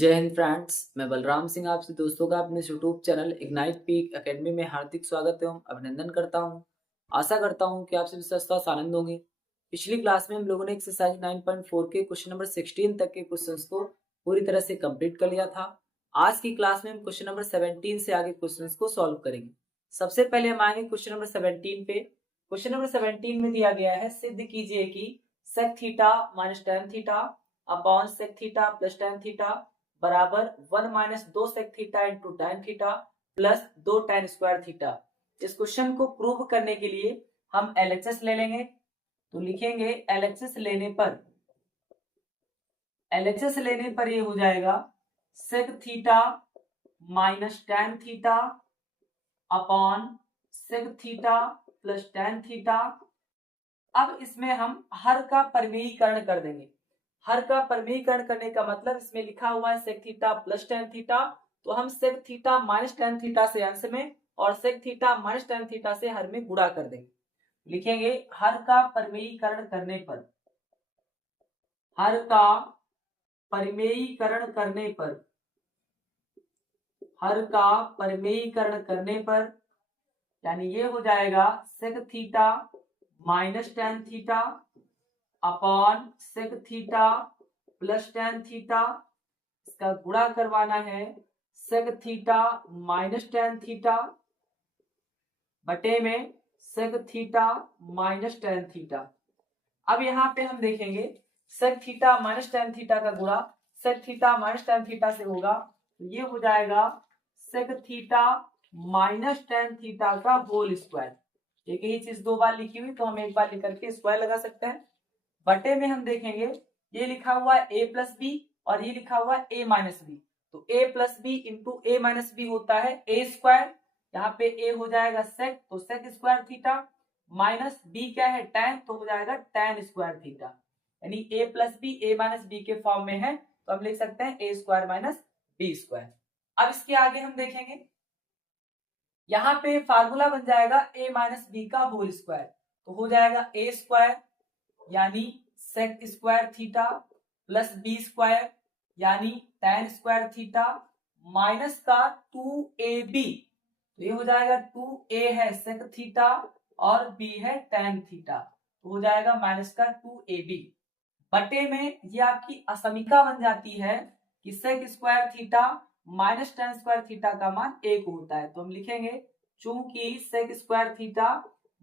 जय हिंद फ्रेंड्स, मैं बलराम सिंह आपसे दोस्तों का अपने YouTube channel ignite peak academy में हार्दिक स्वागत एवं अभिनंदन करता हूं। आशा करता हूं कि आप सभी स्वस्थ आनंद होंगे। पिछली क्लास में हम लोगों ने एक्सरसाइज 9.4 के क्वेश्चन नंबर 16 तक के क्वेश्चंस को पूरी तरह से कंप्लीट कर लिया था। आज की क्लास में हम क्वेश्चन नंबर 17 से आगे क्वेश्चन को सॉल्व करेंगे। सबसे पहले हम आएंगे क्वेश्चन नंबर 17 पे। क्वेश्चन नंबर 17 में दिया गया है, सिद्ध कीजिए कि sec theta minus tan theta upon sec theta plus tan theta बराबर 1 minus 2 sec theta into tan theta plus 2 tan square theta. इस क्वेश्चन को प्रूव करने के लिए हम एलएचएस ले लेंगे। तो लिखेंगे एलएचएस लेने पर ये हो जाएगा sec theta minus tan theta upon sec theta plus tan theta. अब इसमें हम हर का परिमेयीकरण कर देंगे। हर का परिमेयीकरण करने का मतलब इसमें लिखा हुआ है sec theta plus tan theta, तो हम sec theta minus tan theta से अंश में और sec theta minus tan theta से हर में गुणा कर देंगे। लिखेंगे हर का परिमेयीकरण करने पर, हर का परिमेयीकरण करने पर, हर का परिमेयीकरण करने पर यानी ये हो जाएगा sec theta minus tan theta upon sec theta plus tan theta. इसका गुणा करवाना है sec theta minus tan theta बटे में sec theta minus tan theta. अब यहाँ पे हम देखेंगे sec theta minus tan theta का गुणा sec theta minus tan theta से होगा, तो ये हो जाएगा sec theta minus tan theta का होल स्क्वायर। एक ही चीज दो बार लिखी हुई तो हम एक बार लिख करके स्क्वायर लगा सकते हैं। बटे में हम देखेंगे ये लिखा हुआ है ए प्लस बी और ये लिखा हुआ है ए माइनस बी, तो ए प्लस बी इंटू ए माइनस बी होता है ए स्क्वायर। यहाँ पे ए हो जाएगा सेक, तो sec square theta minus b क्या है टेन, तो हो जाएगा टेन स्क्वायर थीटा। यानी ए प्लस बी ए माइनस बी के फॉर्म में है, तो हम लिख सकते हैं ए स्क्वायर माइनस बी स्क्वायर। अब इसके आगे हम देखेंगे यहाँ पे फार्मूला बन जाएगा ए माइनस बी का होल स्क्वायर, तो हो जाएगा ए स्क्वायर यानी sec square theta plus B square यानी टेन स्क्वायर थीटा माइनस का 2ab, तो ये हो जाएगा 2a है सेक थीटा और b है टेन थीटा, तो हो जाएगा माइनस का 2ab बटे में ये आपकी असमीका बन जाती है कि sec square theta minus tan square theta का मान 1 होता है। तो हम लिखेंगे चूंकि sec square theta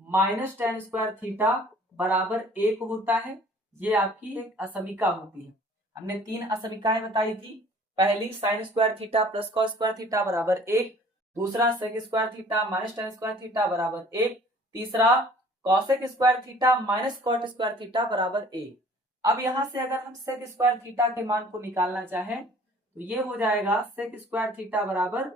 minus tan square theta बराबर 1 होता है, ये आपकी एक असमीका होती है। हमने तीन असमीकाएं बताई थी। पहली sine square theta plus cos square theta बराबर 1, दूसरा sec square theta minus tan square theta बराबर 1, तीसरा cosec square theta minus cot square theta बराबर 1। अब यहां से अगर हम सेक स्क्वायर थीटा के मान को निकालना चाहें तो ये हो जाएगा सेक स्क्वायर थीटा बराबर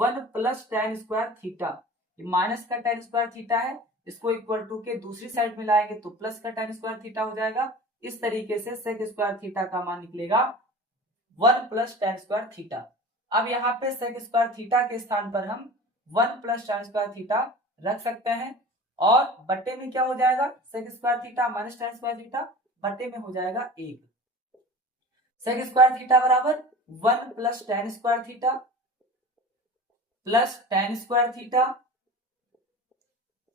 1 plus tan square theta. Minus का टेन स्क्वायर थीटा है, इसको इक्वल टू के दूसरी साइड में लाएंगे तो प्लस का टेन स्क्वायर थीटा हो जाएगा। इस तरीके से सेक स्क्वायर थीटा का मान निकलेगा 1 प्लस टेन स्क्वायर थीटा। अब यहाँ पे सेक स्क्वायर थीटा के स्थान पर हम 1 प्लस टेन स्क्वायर थीटा रख सकते हैं और बट्टे में क्या हो जाएगा sec square theta minus tan square theta बट्टे में हो जाएगा 1। सेक स्क्वायर थीटा बराबर 1 plus tan square theta plus tan square theta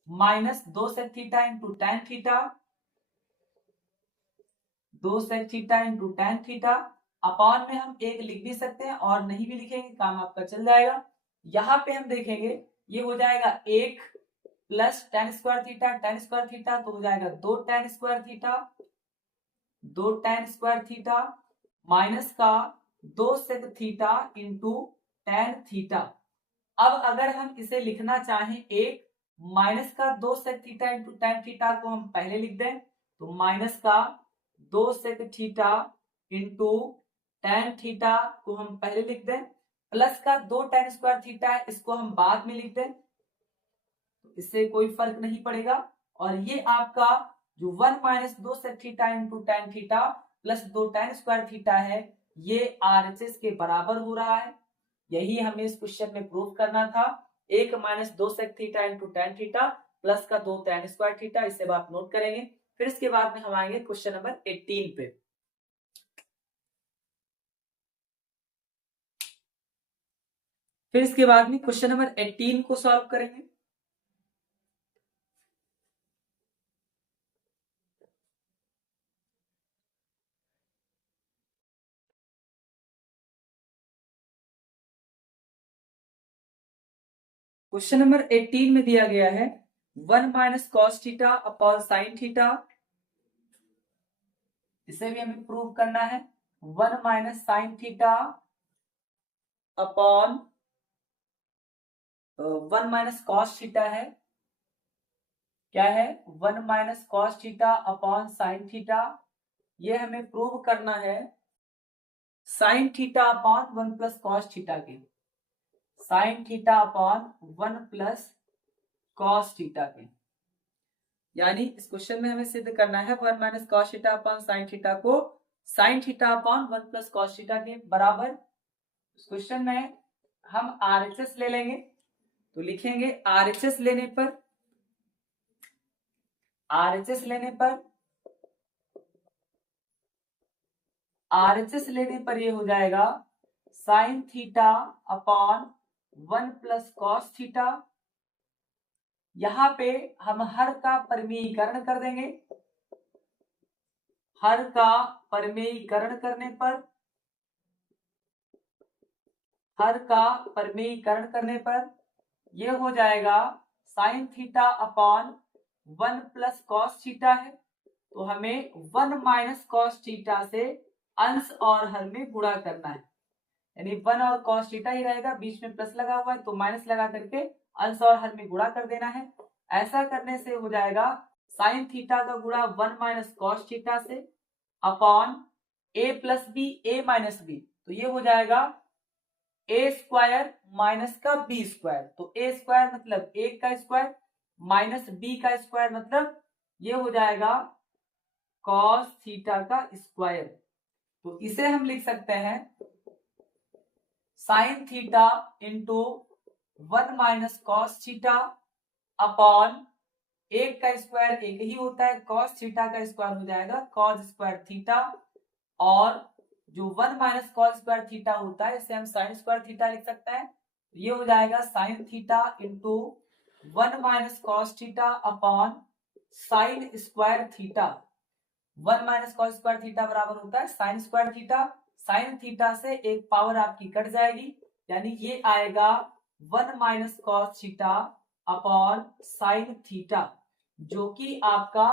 minus 2 sec theta into tan theta, 2 sec theta into tan theta upon में हम एक लिख भी सकते हैं और नहीं भी लिखेंगे काम आपका चल जाएगा। यहाँ पे हम देखेंगे ये हो जाएगा 1 प्लस टेन स्क्वायर थीटा तो हो जाएगा 2 tan square theta, 2 tan square theta minus का 2 sec theta into tan theta. अब अगर हम इसे लिखना चाहें एक माइनस का 2 sec theta into tan theta को हम पहले लिख दें, तो माइनस का 2 sec theta into tan theta को हम पहले लिख दें, प्लस का 2 टेन स्क्वायर थीटा है इसको हम बाद में लिख दें, तो इससे कोई फर्क नहीं पड़ेगा। और ये आपका जो 1 minus 2 sec theta into tan theta plus 2 tan square theta है ये आरएचएस के बराबर हो रहा है। यही हमें इस क्वेश्चन में प्रूव करना था। 1 minus 2 sec theta into tan theta plus का 2 टेन स्क्वायर थीटा, इसे आप नोट करेंगे। फिर इसके बाद में हम आएंगे क्वेश्चन नंबर 18 पे। फिर इसके बाद में क्वेश्चन नंबर 18 को सॉल्व करेंगे। क्वेश्चन नंबर 18 में दिया गया है 1 minus cos theta upon sine theta. इसे भी हमें प्रूव करना है। 1 minus sine theta upon 1 minus cos theta है। क्या है? 1 minus cos theta upon sine theta. ये हमें प्रूव करना है sine theta upon 1 plus cos theta के। Sine theta upon 1 plus cos theta के, यानी इस क्वेश्चन में हमें सिद्ध करना है 1 minus cos theta upon sine theta को sine theta upon 1 plus cos theta के बराबर। इस क्वेश्चन में हम आरएचएस ले लेंगे, तो लिखेंगे आरएचएस लेने पर आरएचएस लेने पर ये हो जाएगा sign theta upon 1 plus cos theta. यहां पे हम हर का परमीकरण कर देंगे। हर का परमीकरण करने पर यह हो जाएगा sign theta upon 1 plus cos theta है, तो हमें 1 माइनस कॉस थीटा से अंश और हर में गुणा करना है, यानी 1 और कॉस थीटा ही रहेगा, बीच में प्लस लगा हुआ है तो माइनस लगा करके अंश और हर में गुणा कर देना है। ऐसा करने से हो जाएगा साइन थीटा का गुणा 1 माइनस कॉस थीटा से अपॉन ए प्लस बी ए माइनस बी, तो ये हो जाएगा ए स्क्वायर माइनस का बी स्क्वायर। तो ए स्क्वायर मतलब 1 का स्क्वायर माइनस बी का स्क्वायर मतलब ये हो जाएगा कॉस थीटा का स्क्वायर। तो इसे हम लिख सकते हैं sine theta into 1 minus cos theta upon 1 का स्क्वायर 1 ही होता है, कॉस थीटा का स्क्वायर हो जाएगा कॉस स्क्वायर थीटा, और जो 1 माइनस कॉस स्क्वायर थीटा होता है इसे हम साइन स्क्वायर थीटा लिख सकते हैं। ये हो जाएगा sign theta into 1 minus cos theta upon sign square theta. 1 minus cos square theta बराबर होता है sign square theta. Sine theta से एक पावर आपकी कट जाएगी, यानी ये आएगा 1 minus cos theta upon sine theta, जो कि आपका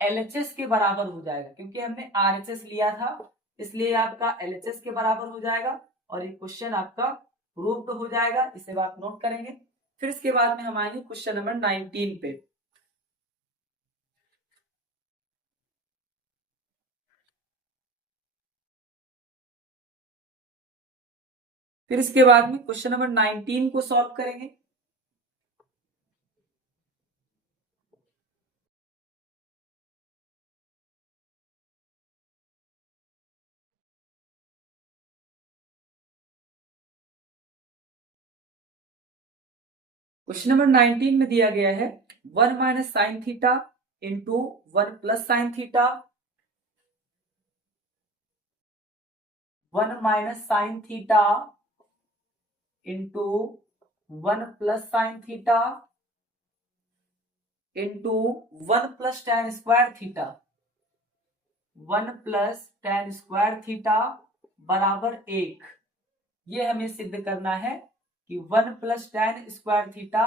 एलएचएस के बराबर हो जाएगा, क्योंकि हमने आरएचएस लिया था इसलिए आपका एलएचएस के बराबर हो जाएगा और ये क्वेश्चन आपका प्रूव्ड हो जाएगा। इसे आप नोट करेंगे। फिर इसके बाद में हम आएंगे क्वेश्चन नंबर 19 पे। फिर इसके बाद में क्वेश्चन नंबर 19 को सॉल्व करेंगे। क्वेश्चन नंबर 19 में दिया गया है 1 minus sine theta into 1 plus sine theta. 1 minus sine theta into 1 plus sine theta into 1 plus tan square theta. 1 plus tan square theta बराबर 1। ये हमें सिद्ध करना है कि 1 प्लस टेन स्क्वायर थीटा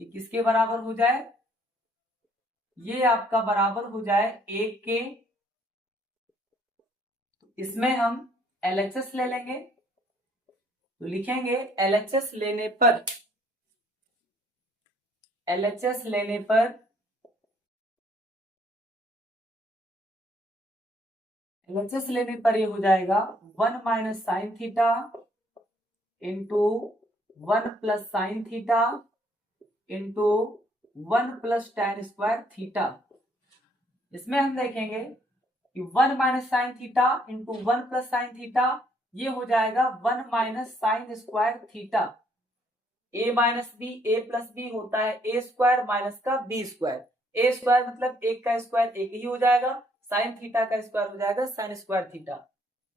ये किसके बराबर हो जाए? ये आपका बराबर हो जाए 1 के। इसमें हम LHS ले लेंगे, तो लिखेंगे LHS लेने पर ये हो जाएगा 1 minus sine theta into 1 plus sine theta into 1 plus tan square theta. इसमें हम देखेंगे कि 1 minus sine theta into 1 plus sine theta ये हो जाएगा 1 माइनस साइन स्क्वायर थीटा। ए माइनस बी ए प्लस बी होता है ए स्क्वायर माइनस का बी स्क्वायर। ए स्क्वायर मतलब 1 का स्क्वायर 1 ही हो जाएगा, साइन थीटा का स्क्वायर हो जाएगा साइन स्क्वायर थीटा।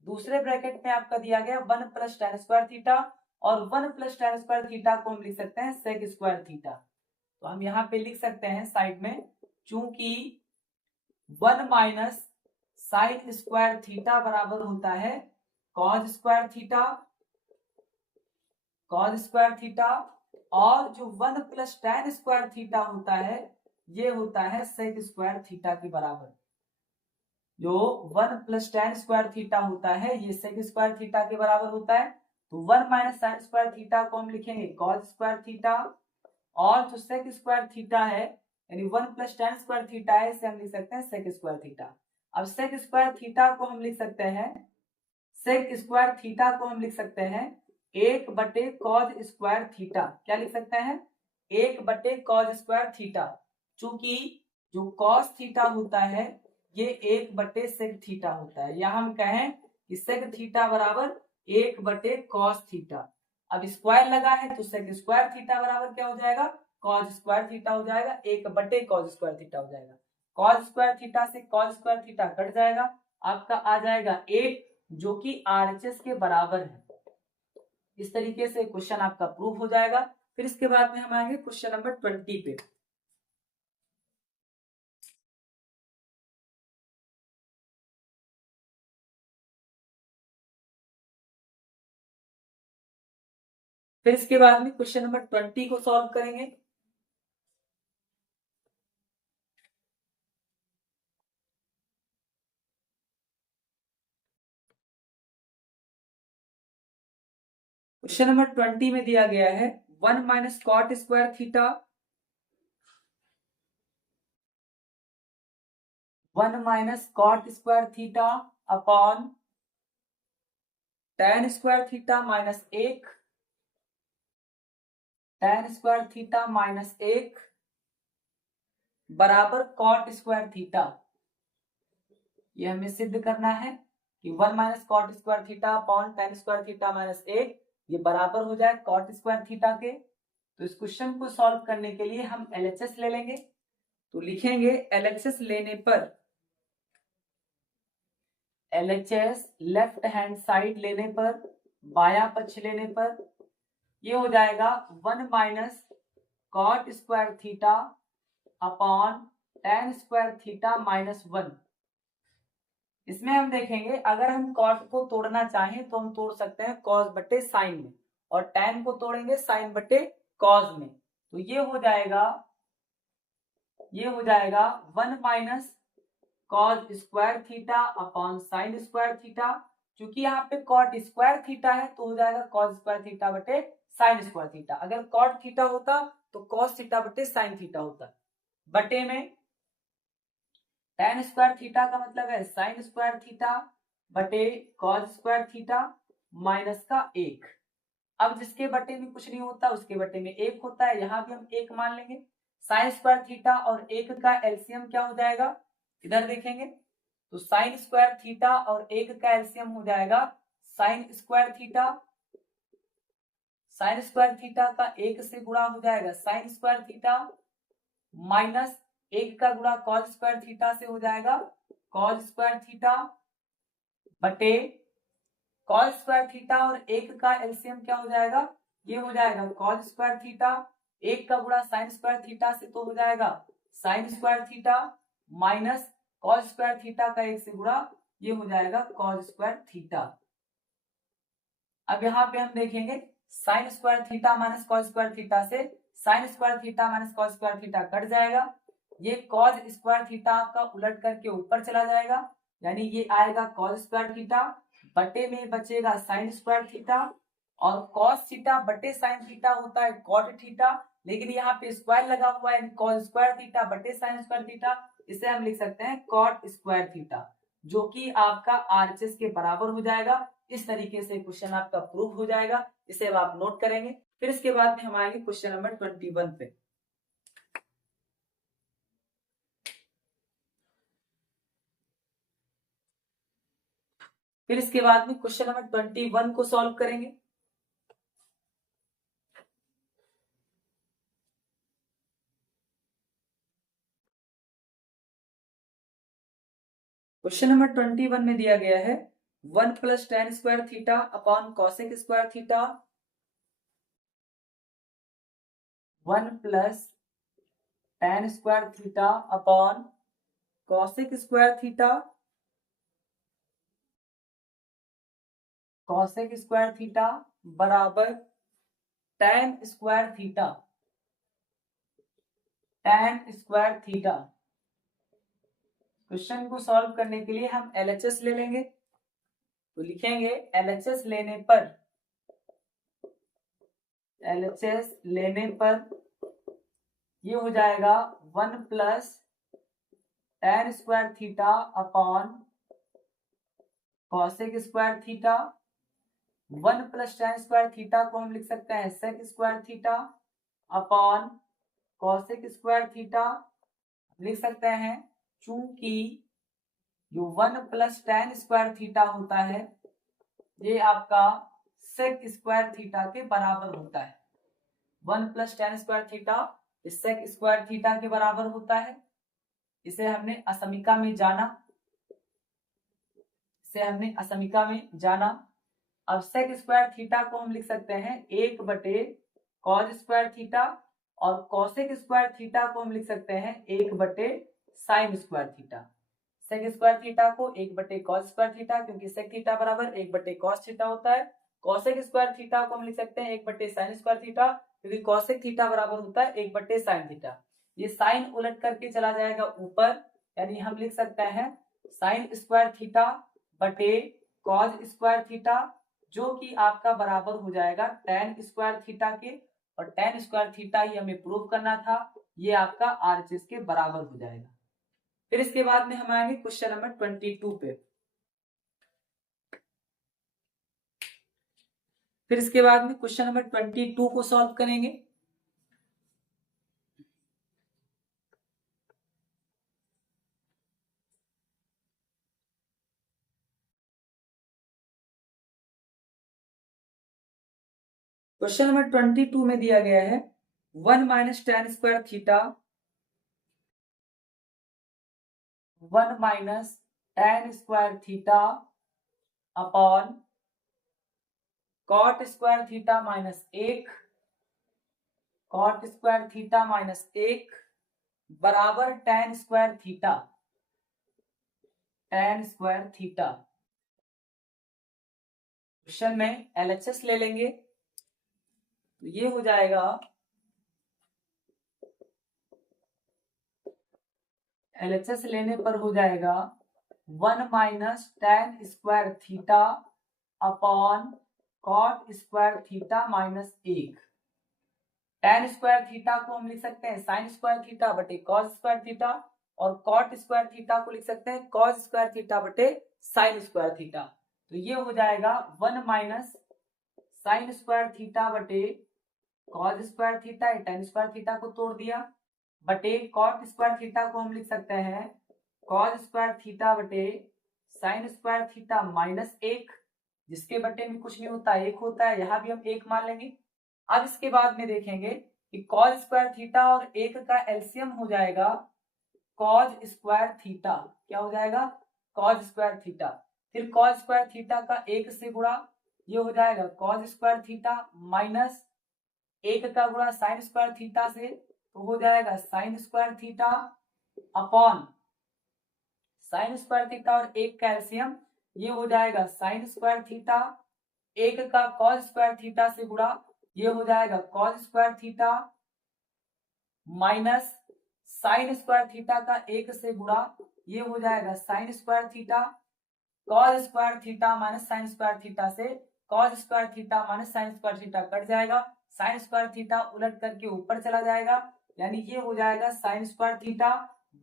दूसरे ब्रैकेट में आपका दिया गया 1 प्लस टेन स्क्वायर थीटा, और 1 प्लस tan स्क्वायर थीटा को हम लिख सकते हैं सेक स्क्वायर थीटा। तो हम यहाँ पे लिख सकते हैं साइड में, चूंकि 1 माइनस साइन स्क्वायर थीटा बराबर होता है cos square theta, cos square theta, और जो 1 प्लस tan स्क्वायर थीटा होता है ये होता है सेक स्क्वायर थीटा के बराबर। जो 1 प्लस tan स्क्वायर थीटा होता है ये सेक स्क्वायर थीटा के बराबर होता है। तो 1 माइनस साइन स्क्वायर थीटा को हम लिखेंगे कॉस स्क्वायर थीटा, और जो सेक स्क्वायर थीटा है यानी 1 प्लस tan स्क्वायर थीटा है इसे हम लिख सकते हैं सेक स्क्वायर थीटा। अब सेक स्क्वायर थीटा को हम लिख सकते हैं, सेक स्क्वायर थीटा को हम लिख सकते हैं 1 बटे कॉस स्क्वायर थीटा। क्या लिख सकते हैं? 1 बटे कॉस स्क्वायर थीटा, चूंकि जो कॉस थीटा होता है ये 1 बटे सेक थीटा होता है, या हम कहें कि सेक थीटा बराबर 1 बटे कॉस थीटा। अब स्क्वायर लगा है तो सेक स्क्वायर थीटा बराबर क्या हो जाएगा? कॉस स्क्वायर थीटा हो जाएगा, 1 बटे कॉस स्क्वायर थीटा हो जाएगा। कॉस स्क्वायर थीटा से कॉस स्क्वायर थीटा कट जाएगा, आपका आ जाएगा 1 जो कि आरएचएस के बराबर है। इस तरीके से क्वेश्चन आपका प्रूव हो जाएगा। फिर इसके बाद में हम आएंगे क्वेश्चन नंबर 20 पे। फिर इसके बाद में क्वेश्चन नंबर 20 को सॉल्व करेंगे। क्वेश्चन नंबर 20 में दिया गया है 1 minus cot square theta, 1 minus cot square theta upon tan square theta minus 1, tan square theta minus 1 बराबर कॉट स्क्वायर थीटा। ये हमें सिद्ध करना है कि 1 minus cot square theta upon tan square theta minus 1 ये बराबर हो जाए कॉट स्क्वायर थीटा के। तो इस क्वेश्चन को सॉल्व करने के लिए हम LHS ले लेंगे। तो लिखेंगे LHS लेने पर, LHS लेफ्ट हैंड साइड लेने पर, बाया पक्ष लेने पर ये हो जाएगा 1 minus cot square theta upon tan square theta minus 1। इसमें हम देखेंगे अगर हम कॉट को तोड़ना चाहें तो हम तोड़ सकते हैं कॉस बटे साइन में, और tan को तोड़ेंगे साइन बटे कॉस में। तो ये हो जाएगा 1 minus cos square theta upon sign square theta. क्योंकि यहाँ पे कॉट स्क्वायर थीटा है तो हो जाएगा कॉस स्क्वायर थीटा बटे साइन स्क्वायर थीटा। अगर कॉट थीटा होता तो कॉस थीटा बटे साइन थीटा होता, बटे में tan स्क्वायर थीटा का मतलब है साइन स्क्वायर थीटा बटे कॉस स्क्वायर थीटा माइनस का 1। अब जिसके बटे में कुछ नहीं होता उसके बटे में 1 होता है, यहाँ भी हम 1 मान लेंगे। साइन स्क्वायर थीटा और 1 का एलसीएम क्या हो जाएगा? इधर देखेंगे तो साइन स्क्वायर थीटा और 1 का एलसीएम हो जाएगा sine square theta. Sign square theta का 1 से गुणा हो जाएगा साइन स्क्वायर थीटा, माइनस 1 का गुणा कॉस स्क्वायर थीटा से हो जाएगा कॉस स्क्वायर थीटा, बटे कॉस स्क्वायर थीटा और 1 का एलसीएम क्या हो जाएगा? ये हो जाएगा कॉस स्क्वायर थीटा, 1 का गुणा साइन स्क्वायर थीटा से तो हो जाएगा sine square theta, minus cos square theta का 1 से गुणा ये हो जाएगा कॉस स्क्वायर थीटा। अब यहाँ पे हम देखेंगे sine square theta minus cos square theta से sine square theta minus cos square theta cut जाएगा। ये कॉस स्क्वायर थीटा आपका उलट करके ऊपर चला जाएगा, यानी ये आएगा कॉस स्क्वायर थीटा, बटे में बचेगा साइन स्क्वायर थीटा, और कॉस थीटा बटे साइन थीटा होता है कॉट थीटा, लेकिन यहाँ पे स्क्वायर लगा हुआ है कॉस स्क्वायर थीटा बटे साइन स्क्वायर थीटा, इसे हम लिख सकते हैं कॉट स्क्वायर थीटा, जो कि आपका आरएचएस के बराबर हो जाएगा। इस तरीके से क्वेश्चन आपका प्रूव हो जाएगा, इसे अब आप नोट करेंगे। फिर इसके बाद में हम आएंगे क्वेश्चन नंबर 21 पे। फिर इसके बाद में क्वेश्चन नंबर 21 को सॉल्व करेंगे। क्वेश्चन नंबर 21 में दिया गया है 1 plus tan square theta upon cosec square theta 1 plus tan square theta upon cosec square theta, cosec square theta बराबर tan square theta, tan square theta. Question को solve करने के लिए हम LHS ले लेंगे, तो लिखेंगे LHS लेने पर, LHS लेने पर ये हो जाएगा 1 plus tan square theta upon cosec square theta. 1 plus tan square theta को हम लिख सकते हैं sec square theta upon cosec square theta लिख सकते हैं, चूंकि जो 1 प्लस tan स्क्वायर थीटा होता है ये आपका सेक स्क्वायर थीटा के बराबर होता है। 1 plus tan square theta sec square theta के बराबर होता है। इसे हमने असमीका में जाना, अब सेक स्क्वायर थीटा को हम लिख सकते हैं 1 बटे कॉस स्क्वायर थीटा, और कॉसेक स्क्वायर थीटा को हम लिख सकते हैं 1 बटे sine square theta. Sec square theta को 1 बटे कॉस स्क्वायर थीटा, क्योंकि सेक थीटा बराबर 1 बटे कॉस थीटा होता है। कॉसेक स्क्वायर थीटा को हम लिख सकते हैं 1 बटे साइन स्क्वायर थीटा, क्योंकि कॉसेक थीटा बराबर होता है 1 बटे साइन थीटा। ये साइन उलट करके चला जाएगा ऊपर, यानी हम लिख सकते हैं साइन स्क्वायर थीटा बटे कॉस स्क्वायर थीटा, जो कि आपका बराबर हो जाएगा tan स्क्वायर थीटा के, और tan स्क्वायर थीटा ही हमें प्रूव करना था, ये आपका RHS के बराबर हो जाएगा। फिर इसके बाद में हम आएंगे क्वेश्चन नंबर 22 पे। फिर इसके बाद में क्वेश्चन नंबर 22 को सॉल्व करेंगे। क्वेश्चन नंबर 22 में दिया गया है 1 minus tan square theta, 1 minus tan square theta upon cot square theta minus 1, cot square theta minus 1 बराबर tan square theta, tan square theta. Question में LHS ले लेंगे, तो ये हो जाएगा LHS लेने पर हो जाएगा 1 minus tan square theta upon cot square theta minus 1। tan square theta को हम लिख सकते हैं साइन स्क्वायर थीटा बटे कॉस स्क्वायर थीटा, और कॉट स्क्वायर थीटा को लिख सकते हैं कॉस स्क्वायर थीटा बटे साइन स्क्वायर थीटा। तो ये हो जाएगा 1 माइनस साइन स्क्वायर थीटा बटे cos square theta, tan square theta को तोड़ दिया, बटे कॉट स्क्वायर थीटा को हम लिख सकते हैं कॉस स्क्वायर थीटा बटे साइन स्क्वायर थीटा माइनस 1, जिसके बटे में कुछ नहीं होता 1 होता है, यहां भी हम 1 मान लेंगे। अब इसके बाद में देखेंगे कि कॉस स्क्वायर थीटा और 1 का एलसीएम हो जाएगा कॉस स्क्वायर थीटा, क्या हो जाएगा कॉस स्क्वायर थीटा। फिर कॉस स्क्वायर थीटा का 1 से गुणा, ये हो जाएगा कॉस स्क्वायर थीटा माइनस 1 का गुणा साइन स्क्वायर थीटा से, तो हो जाएगा sine square theta upon sign square theta और 1 का एलसीएम, ये हो जाएगा साइन स्क्वायर थीटा, 1 का कॉस स्क्वायर थीटा से गुणा, ये हो जाएगा cos square theta minus sine square theta का 1 से गुणा, ये हो जाएगा sine square theta, cos square theta minus sine square theta से cos square theta minus sine square theta cut जाएगा, साइन स्क्वायर थीटा उलट करके ऊपर चला जाएगा, यानी ये हो जाएगा साइन स्क्वायर थीटा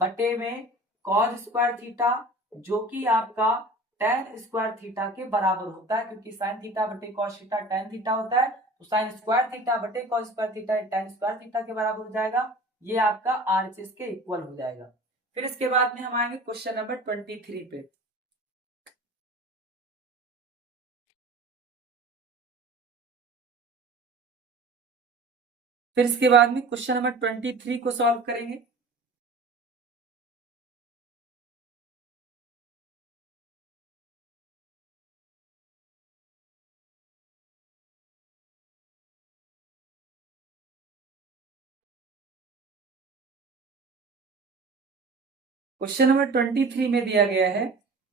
बटे में कॉस स्क्वायर थीटा, जो कि आपका tan स्क्वायर थीटा के बराबर होता है, क्योंकि साइन थीटा बटे कॉस थीटा tan थीटा होता है, तो साइन स्क्वायर थीटा बटे cos square theta tan square theta के बराबर हो जाएगा। ये आपका RHS के इक्वल हो जाएगा। फिर इसके बाद में हम आएंगे क्वेश्चन नंबर 23 पे। फिर इसके बाद में क्वेश्चन नंबर 23 को सॉल्व करेंगे। क्वेश्चन नंबर 23 में दिया गया है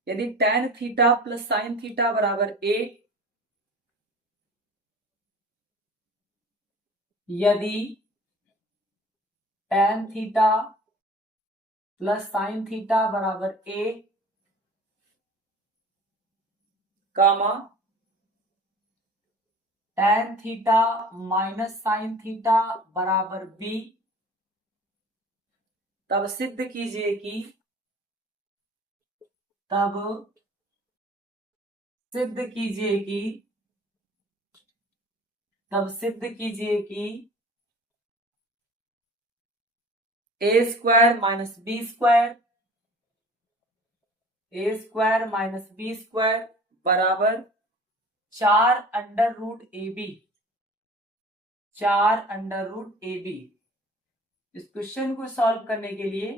यदि tan theta plus sine theta बराबर a, यदि tan theta plus sine theta बराबर a, comma tan theta minus sine theta बराबर b, तब सिद्ध कीजिए कि a square minus B square बराबर 4 अंडर रूट ए बी। इस क्वेश्चन को सॉल्व करने के लिए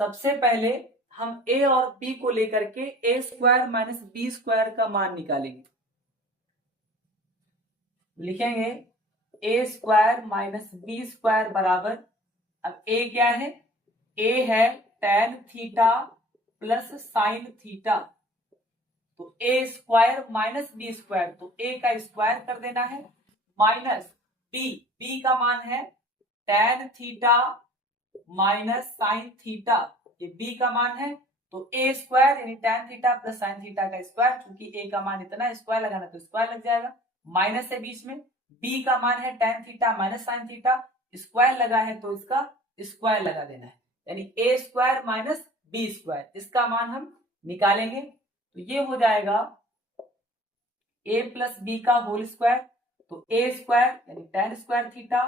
सबसे पहले हम a और b को लेकर के a square minus B square का मान निकालेंगे। लिखेंगे a square minus B square बराबर, अब a क्या है, a है tan theta plus sine theta, तो a square minus B square, तो a का स्क्वायर कर देना है, माइनस b का मान है tan theta minus sine theta, ये b का मान है, तो a स्क्वायर यानी tan theta plus sine theta का स्क्वायर, चूंकि a का मान इतना, स्क्वायर लगाना तो स्क्वायर लग जाएगा, माइनस है बीच में, b का मान है tan theta minus sine theta, square लगा है तो इसका स्क्वायर लगा देना है, यानी a square minus B square, इसका मान हम निकालेंगे, तो ये हो जाएगा a प्लस बी का होल स्क्वायर, तो a स्क्वायर यानी tan square theta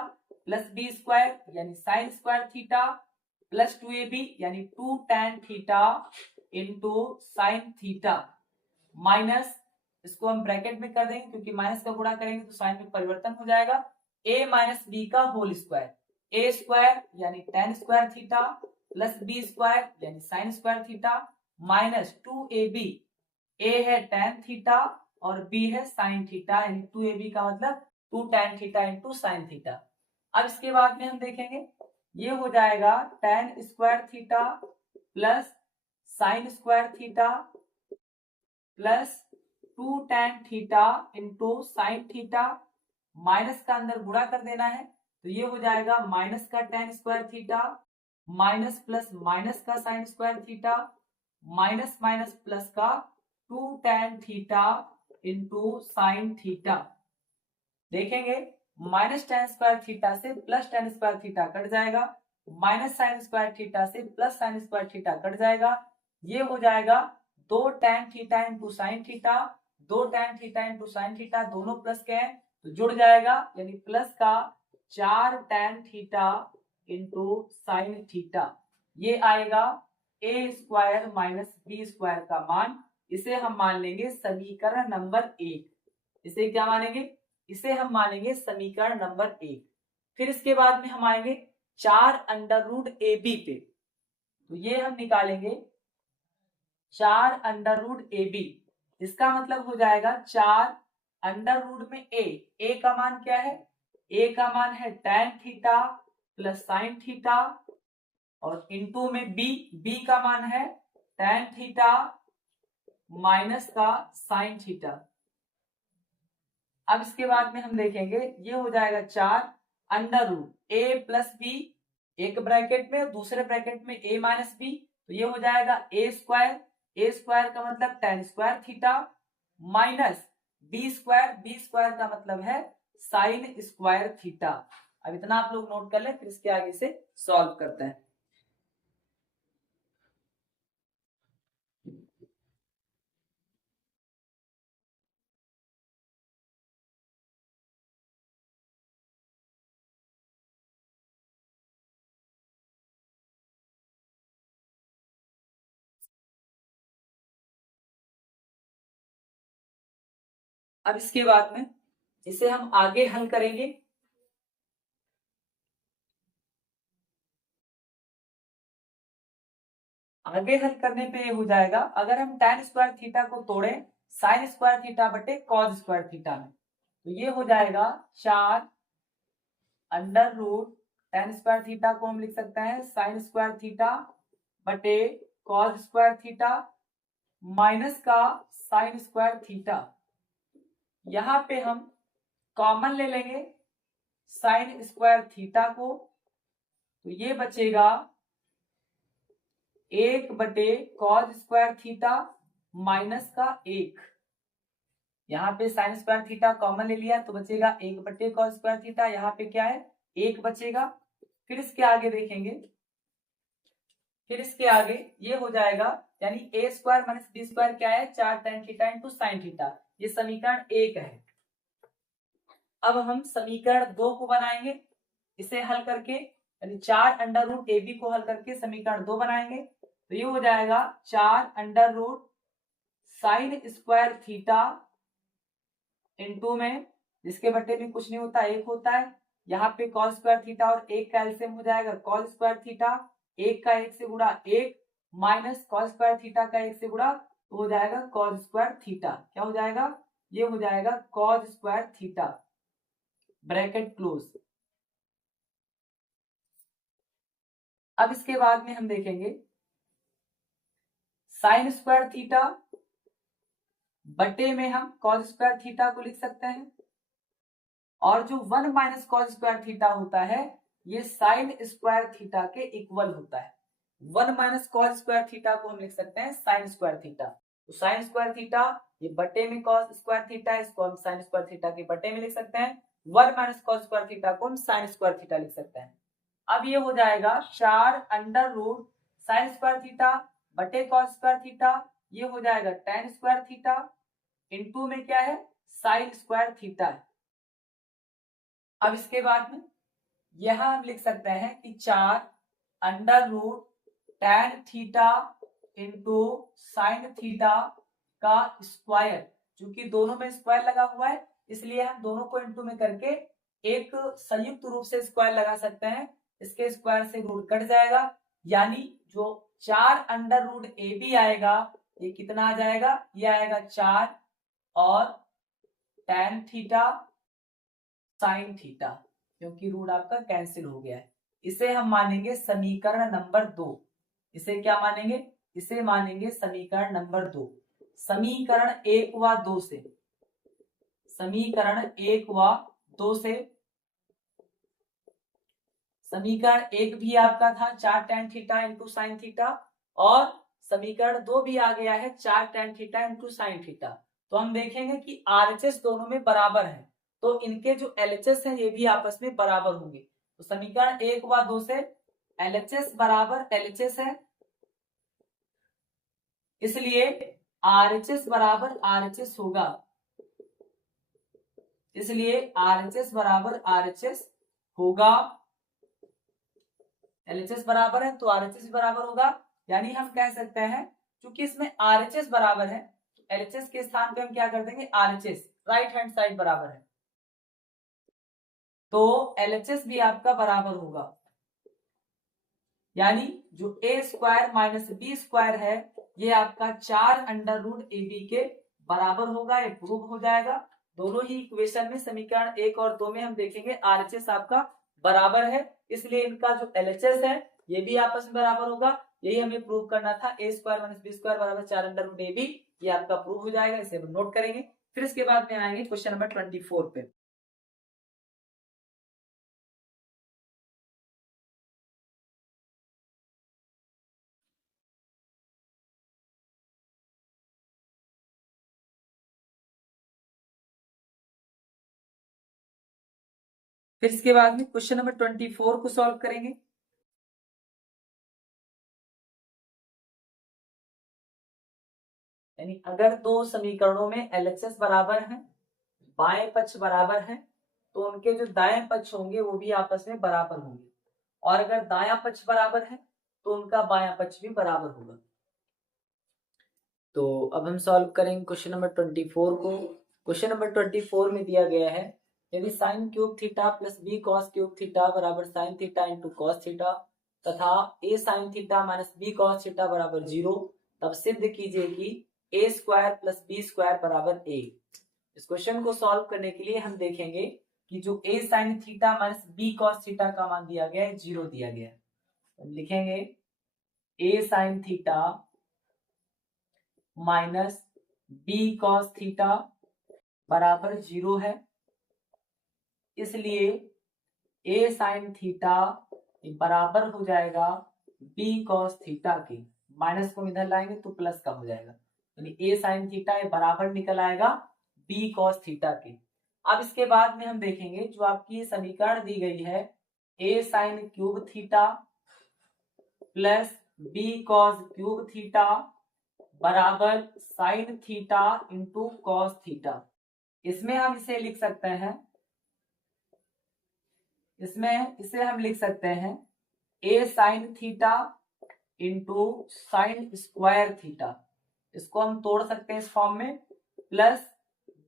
plus B square यानी sine square theta plus 2ab यानी 2 tan theta into sine theta, minus इसको हम ब्रैकेट में कर देंगे क्योंकि माइनस का गुणा करेंगे तो साइन में परिवर्तन हो जाएगा, a माइनस बी का होल स्क्वायर, a स्क्वायर यानी tan square theta plus B square यानी sine square theta minus 2ab, a है tan थीटा और b है साइन थीटा, यानी 2ab का मतलब 2 tan theta into sine theta. अब इसके बाद में हम देखेंगे ये हो जाएगा tan square theta plus sine square theta plus 2 tan theta into sine theta, minus का अंदर गुणा कर देना है, तो ये हो जाएगा माइनस का tan square theta minus plus minus का sine square theta minus minus plus का 2 tan theta into sine theta. देखेंगे माइनस tan स्क्वायर थीटा से plus tan square theta cut जाएगा, माइनस साइन स्क्वायर थीटा से plus sine square theta cut जाएगा, ये हो जाएगा 2 tan theta into sine theta, 2 tan theta into sine theta, दोनों plus के हैं तो जुड़ जाएगा, यानी प्लस का 4 tan theta into sine theta, ये आएगा a square minus B square का मान। इसे हम मान लेंगे समीकरण नंबर 1। इसे क्या मानेंगे, इसे हम मानेंगे समीकरण नंबर 1। फिर इसके बाद में हम आएंगे 4 अंडर रूट ए बी पे, तो ये हम निकालेंगे 4 अंडर रूट ए बी, इसका मतलब हो जाएगा 4 अंडर रूट में a का मान क्या है, a का मान है tan theta plus sine theta और इनटू में b का मान है tan थीटा माइनस का साइन थीटा। अब इसके बाद में हम देखेंगे ये हो जाएगा 4 under root a plus b, एक ब्रैकेट में दूसरे ब्रैकेट में a माइनस बी, तो ये हो जाएगा a स्क्वायर का मतलब tan square theta minus B square का मतलब है साइन स्क्वायर थीटा। अब इतना आप लोग नोट कर लें, फिर इसके आगे से सॉल्व करते हैं। अब इसके बाद में इसे हम आगे हल करेंगे, आगे हल करने पे ये हो जाएगा, अगर हम tan स्क्वायर थीटा को तोड़े साइन स्क्वायर थीटा बटे कॉस स्क्वायर थीटा में, तो ये हो जाएगा 4 under root tan square theta को हम लिख सकते हैं साइन स्क्वायर थीटा बटे कॉस स्क्वायर थीटा माइनस का साइन स्क्वायर थीटा। यहां पे हम कॉमन ले लेंगे साइन स्क्वायर थीटा को, तो ये बचेगा 1 बटे कॉस स्क्वायर थीटा माइनस का 1। यहाँ पे साइन स्क्वायर थीटा कॉमन ले लिया तो बचेगा 1 बटे कॉस स्क्वायर थीटा, यहाँ पे क्या है 1 बचेगा। फिर इसके आगे देखेंगे, फिर इसके आगे ये हो जाएगा, यानी a square minus B square क्या है 4 tan theta into sine theta. ये समीकरण 1 है। अब हम समीकरण 2 को बनाएंगे, इसे हल करके, यानी 4 अंडर रूट ए बी को हल करके समीकरण 2 बनाएंगे। तो ये हो जाएगा 4 under root sine square theta into में, जिसके बटे में कुछ नहीं होता 1 होता है, यहाँ पे कॉस स्क्वायर थीटा और 1 का एलसीएम हो जाएगा कॉस स्क्वायर थीटा, 1 का 1 से गुणा 1 माइनस कॉस स्क्वायर थीटा का 1 से गुणा, तो हो जाएगा कॉस स्क्वायर थीटा। क्या हो जाएगा, ये हो जाएगा cos square theta, bracket close. अब इसके बाद में हम देखेंगे साइन स्क्वायर थीटा बटे में हम कॉस स्क्वायर थीटा को लिख सकते हैं, और जो 1 माइनस कॉस स्क्वायर थीटा होता है ये साइन स्क्वायर थीटा के इक्वल होता है। 1 माइनस कॉस स्क्वायर थीटा को हम लिख सकते हैं साइन स्क्वायर थीटा। तो साइन स्क्वायर थीटा ये बटे में कॉस स्क्वायर थीटा, इसको हम साइन स्क्वायर थीटा के बटे में लिख सकते हैं। 1 माइनस कॉस स्क्वायर थीटा को हम साइन स्क्वायर थीटा लिख सकते हैं। अब ये हो जाएगा 4 under root sine square theta बटे कॉस स्क्वायर थीटा, ये हो जाएगा tan स्क्वायर थीटा इंटू में क्या है साइन स्क्वायर थीटा है। अब इसके बाद में यहां हम लिख सकते हैं कि 4 under root tan theta into sine theta का स्क्वायर, क्योंकि दोनों में स्क्वायर लगा हुआ है इसलिए हम दोनों को इंटू में करके एक संयुक्त रूप से स्क्वायर लगा सकते हैं। इसके स्क्वायर से रूट कट जाएगा, यानी जो 4 अंडर रूट ए बी आएगा ये कितना आ जाएगा, ये आएगा 4 और tan थीटा साइन थीटा, क्योंकि रूट आपका कैंसिल हो गया है। इसे हम मानेंगे समीकरण नंबर 2। इसे क्या मानेंगे, इसे मानेंगे समीकरण नंबर 2। समीकरण 1 व 2 से, समीकरण 1 व 2 से समीकरण 1 भी आपका था 4 tan theta into sine theta, और समीकरण 2 भी आ गया है 4 tan theta into sine theta. तो हम देखेंगे कि आरएचएस दोनों में बराबर है, तो इनके जो एलएचएस है ये भी आपस में बराबर होंगे। तो समीकरण 1 व 2 से एलएचएस बराबर एलएचएस है, इसलिए आरएचएस बराबर आरएचएस होगा, इसलिए आरएचएस बराबर आरएचएस होगा। एलएचएस बराबर है तो आरएचएस बराबर होगा, यानी हम कह सकते हैं क्योंकि इसमें आरएचएस बराबर है एलएचएस के स्थान पे हम क्या कर देंगे आरएचएस, राइट हैंड साइड बराबर है तो एलएचएस भी आपका बराबर होगा, यानी जो ए स्क्वायर माइनस बी स्क्वायर है ये आपका 4 अंडर रूट ए बी के बराबर होगा। ये प्रूव हो जाएगा। दोनों ही इक्वेशन में समीकरण 1 और 2 में हम देखेंगे आरएचएस आपका बराबर है, इसलिए इनका जो एलएचएस है ये भी आपस में बराबर होगा। यही हमें प्रूव करना था, ए स्क्वायर माइनस बी स्क्वायर बराबर 4 अंडर रूट ए बी, ये आपका प्रूव हो जाएगा। इसे हम नोट करेंगे। फिर इसके बाद में आएंगे क्वेश्चन नंबर 24 पे। फिर इसके बाद में क्वेश्चन नंबर 24 को सॉल्व करेंगे। यानी अगर दो समीकरणों में एलएचएस बराबर है, बाएं पक्ष बराबर है, तो उनके जो दाएं पक्ष होंगे वो भी आपस में बराबर होंगे, और अगर दायां पक्ष बराबर है तो उनका बायां पक्ष भी बराबर होगा। तो अब हम सॉल्व करेंगे क्वेश्चन नंबर 24 को। क्वेश्चन नंबर 24 में दिया गया है यदि sine cube theta plus B cos cube theta बराबर sine theta into cos theta तथा a sine theta minus b cos theta बराबर 0, तब सिद्ध कीजिए कि a square plus B square बराबर ए। इस क्वेश्चन को सॉल्व करने के लिए हम देखेंगे कि जो a sine theta minus b cos theta का मान दिया गया है 0 दिया गया है। हम लिखेंगे a sine theta minus b cos theta बराबर 0 है, इसलिए ए साइन थीटा बराबर हो जाएगा बी कॉस थीटा के। माइनस को इधर लाएंगे तो प्लस का हो जाएगा, यानी ए साइन थीटा बराबर निकल आएगा बी कॉस थीटा के। अब इसके बाद में हम देखेंगे जो आपकी समीकरण दी गई है a sine cube theta plus B cos cube theta बराबर sine theta into cos theta. इसमें हम इसे लिख सकते हैं, इसे हम लिख सकते हैं a sine theta into sine square theta, इसको हम तोड़ सकते हैं इस फॉर्म में, plus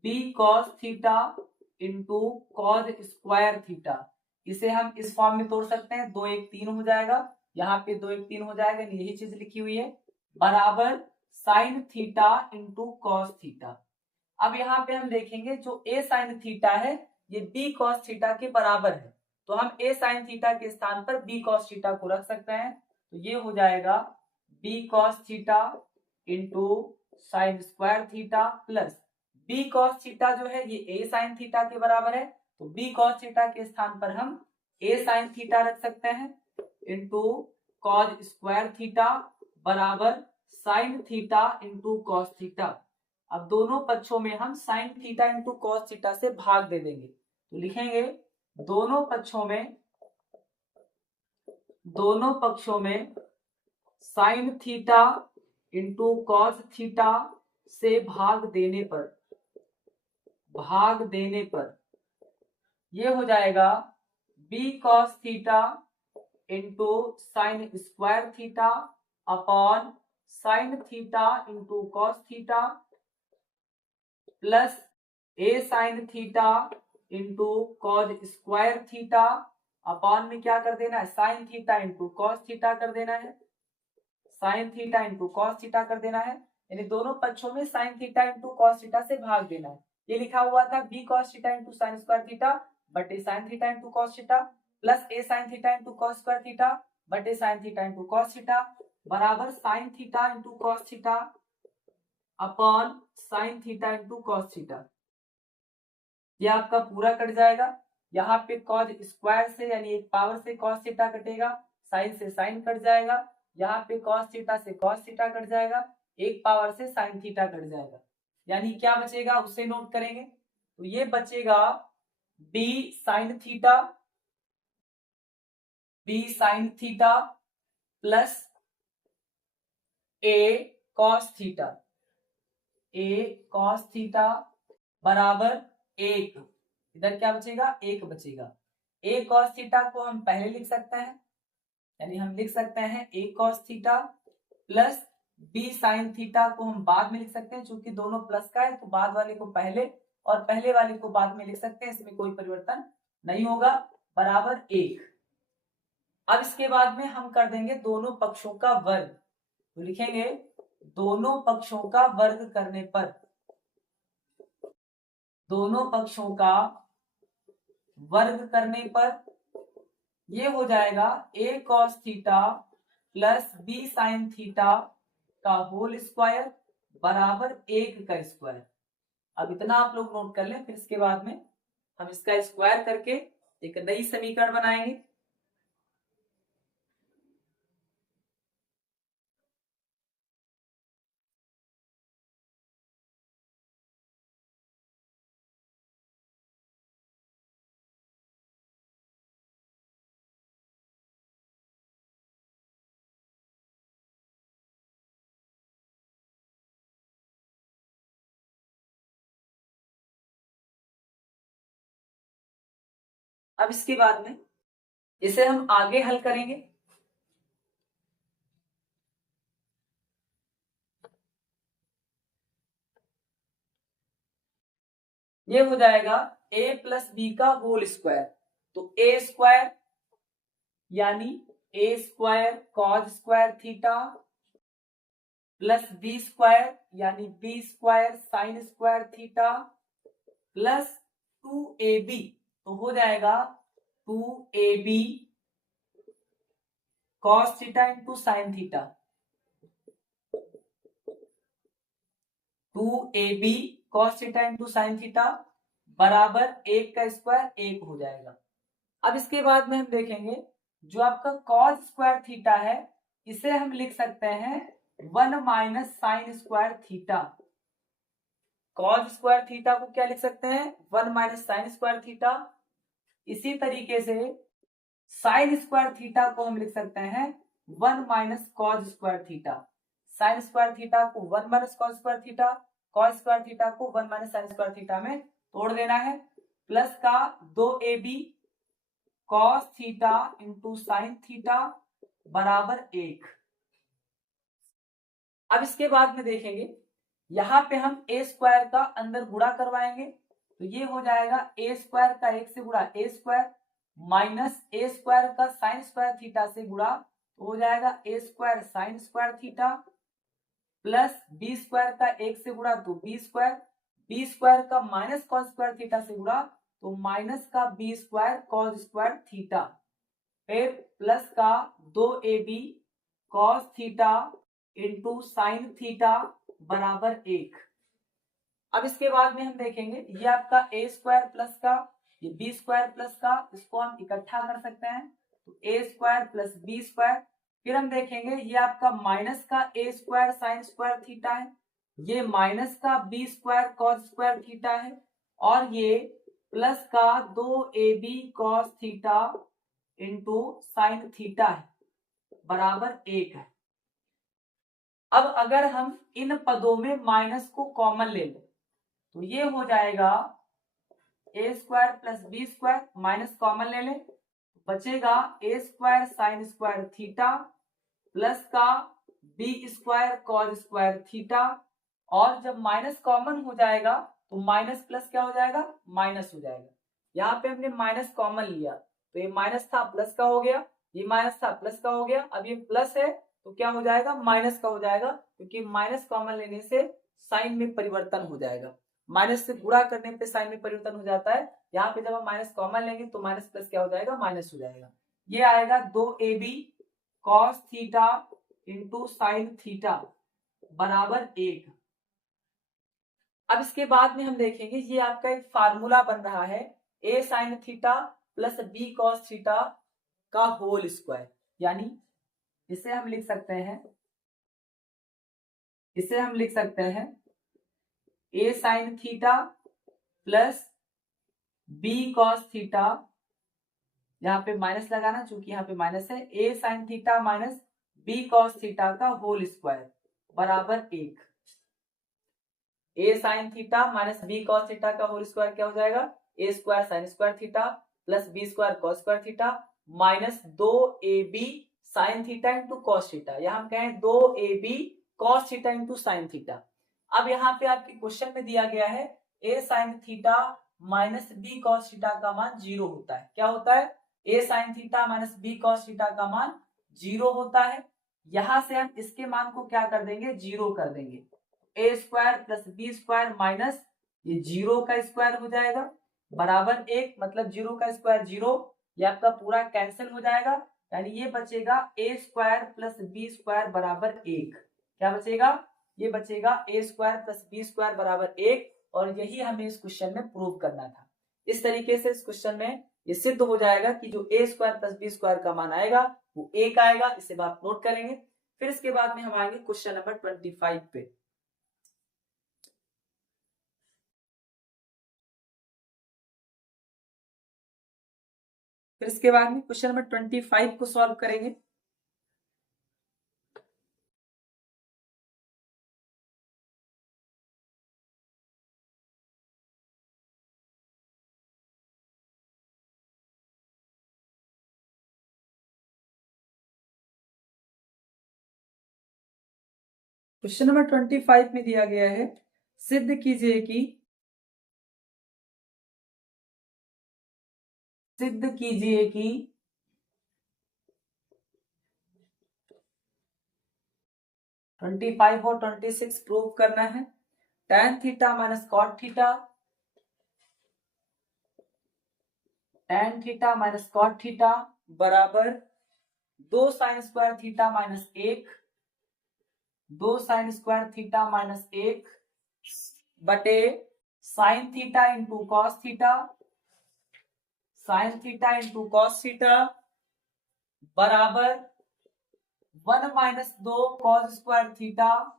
B cos theta into cos square theta, इसे हम इस फॉर्म में तोड़ सकते हैं, 2 1 3 हो जाएगा, यहाँ पे 2 1 3 हो जाएगा, यही चीज लिखी हुई है, बराबर sine theta into cos theta. अब यहाँ पे हम देखेंगे जो ए साइन थीटा है ये बी कॉस थीटा के बराबर है, तो हम ए साइन थीटा के स्थान पर बी कॉस थीटा को रख सकते हैं, तो ये हो जाएगा B cos theta into sine square theta plus B cos theta जो है ये ए साइन थीटा के बराबर है, तो बी कॉस थीटा के स्थान पर हम ए साइन थीटा रख सकते हैं इंटू कॉस स्क्वायर थीटा बराबर sine theta into cos theta. अब दोनों पक्षों में हम sine theta into cos theta से भाग दे देंगे, तो लिखेंगे दोनों पक्षों में sine theta into cos theta से भाग देने पर ये हो जाएगा B cos theta into sine square theta upon sine theta into cos theta plus a sine theta into cos square theta upon में क्या कर देना है sine theta into cos theta कर देना है, sine theta into cos theta कर देना है, यानी दोनों पक्षों में sine theta into cos theta से भाग देना है। ये लिखा हुआ था b cos theta into sine square theta बटे sine theta into cos theta plus a sine theta into cos square theta बटे sine theta into cos theta बराबर sine theta into cos theta upon sine theta into cos theta. ये आपका पूरा cut जाएगा, यहाँ पे cos square से यानी एक पावर से कॉस थीटा कटेगा, साइन से साइन कट जाएगा, यहाँ पे कॉस थीटा से कॉस थीटा कट जाएगा, एक पावर से साइन थीटा कट जाएगा, यानी क्या बचेगा उसे नोट करेंगे, तो ये बचेगा बी साइन थीटा प्लस ए कॉस थीटा बराबर 1, इधर क्या बचेगा 1 बचेगा। ए कॉस थीटा को हम पहले लिख सकते हैं, यानी हम लिख सकते हैं a cos theta plus b sine theta को हम बाद में लिख सकते हैं, चूंकि दोनों प्लस का है तो बाद वाले को पहले और पहले वाले को बाद में लिख सकते हैं, इसमें कोई परिवर्तन नहीं होगा, बराबर 1। अब इसके बाद में हम कर देंगे दोनों पक्षों का वर्ग, तो लिखेंगे दोनों पक्षों का वर्ग करने पर ये हो जाएगा a cos theta plus b sine theta का होल स्क्वायर बराबर 1 का स्क्वायर। अब इतना आप लोग नोट कर लें, फिर इसके बाद में हम इसका स्क्वायर करके एक नई समीकरण बनाएंगे। अब इसके बाद में इसे हम आगे हल करेंगे, ये हो जाएगा a प्लस बी का होल स्क्वायर, तो ए स्क्वायर यानी a square cos square theta plus B square यानी b square sine square theta plus 2ab, तो हो जाएगा 2ab cos theta into sine theta, 2ab cos theta into sine theta बराबर 1 का square 1 हो जाएगा। अब इसके बाद में हम देखेंगे जो आपका कॉस स्क्वायर थीटा है इसे हम लिख सकते हैं 1 minus sine square theta. Cos square theta को क्या लिख सकते हैं 1 माइनस साइन स्क्वायर थीटा। इसी तरीके से साइन स्क्वायर थीटा को हम लिख सकते हैं 1 minus cos square theta. Sign square theta को 1 minus cos square theta, cos square theta को 1 माइनस साइन स्क्वायर थीटा में तोड़ देना है। प्लस का 2ab cos theta into sine theta बराबर 1। अब इसके बाद में देखेंगे यहां पे हम ए स्क्वायर का अंदर गुणा करवाएंगे तो ये हो जाएगा ए स्क्वायर का 1 से गुणा a square minus a square का साइन स्क्वायर थीटा से गुणा तो हो जाएगा a square sine square theta plus B square का 1 से गुणा तो बी स्क्वायर का माइनस कॉस स्क्वायर थीटा से गुणा तो माइनस का B square cos square theta, फिर प्लस का 2ab cos theta into sine theta बराबर 1। अब इसके बाद में हम देखेंगे ये आपका ए स्क्वायर प्लस का ये बी स्क्वायर प्लस का इसको हम इकट्ठा कर सकते हैं तो ए स्क्वायर प्लस बी स्क्वायर। फिर हम देखेंगे ये आपका माइनस का A square sine square theta है, ये माइनस का B square cos square theta है और ये प्लस का 2ab cos theta into sine theta है बराबर 1 है। अब अगर हम इन पदों में माइनस को कॉमन ले लें तो ये हो जाएगा a square plus B square, minus common ले लें बचेगा a square sine square theta plus का B square cos square theta और जब माइनस कॉमन हो जाएगा तो माइनस प्लस क्या हो जाएगा माइनस हो जाएगा। यहाँ पे हमने माइनस कॉमन लिया तो ये माइनस था प्लस का हो गया, ये माइनस था प्लस का हो गया, अब ये प्लस है तो क्या हो जाएगा माइनस का हो जाएगा क्योंकि माइनस कॉमन लेने से साइन में परिवर्तन हो जाएगा। माइनस से गुणा करने पे साइन में परिवर्तन हो जाता है, यहाँ पे जब हम माइनस कॉमन लेंगे तो माइनस प्लस क्या हो जाएगा माइनस हो जाएगा। ये आएगा 2ab cos theta into sine theta बराबर 1। अब इसके बाद में हम देखेंगे ये आपका एक फार्मूला बन रहा है a sine theta plus B cos theta का होल स्क्वायर, यानी इसे हम लिख सकते हैं a sine theta plus B cos theta, यहाँ पे माइनस लगाना चूंकि यहाँ पे माइनस है, a sine theta minus b cos theta का होल स्क्वायर बराबर 1। A sine theta minus b cos theta का होल स्क्वायर क्या हो जाएगा a square sine square theta plus B square cos square theta minus 2ab sine theta into cos theta, यहाँ हम कहें 2ab cos theta into sine theta. अब यहाँ पे आपके क्वेश्चन में दिया गया है a sine theta minus b cos theta का मान 0 होता है। क्या होता है a sine theta minus b cos theta का मान 0 होता है। यहां से हम इसके मान को क्या कर देंगे 0 कर देंगे, a square plus B square minus ये 0 का स्क्वायर हो जाएगा बराबर 1, मतलब 0 का स्क्वायर 0, ये आपका पूरा कैंसिल हो जाएगा, यानी ये बचेगा a square plus B square बराबर 1। क्या बचेगा ये बचेगा a square plus B square बराबर 1 और यही हमें इस क्वेश्चन में प्रूव करना था। इस तरीके से इस क्वेश्चन में ये सिद्ध हो जाएगा कि जो ए स्क्वायर प्लस बी स्क्वायर का मान आएगा वो 1 आएगा, इसे आप नोट करेंगे। फिर इसके बाद में हम आएंगे क्वेश्चन नंबर 25 पे। फिर इसके बाद में क्वेश्चन नंबर 25 को सॉल्व करेंगे। क्वेश्चन नंबर 25 में दिया गया है सिद्ध कीजिए कि 25 और 26 प्रूव करना है। tan theta minus cot theta, tan theta minus cot theta बराबर 2 sine square theta minus 1, 2 sine square theta minus 1 बटे sine theta into cos theta, sine theta into cos theta बराबर 1 माइनस 2 कॉस स्क्वायर थीटा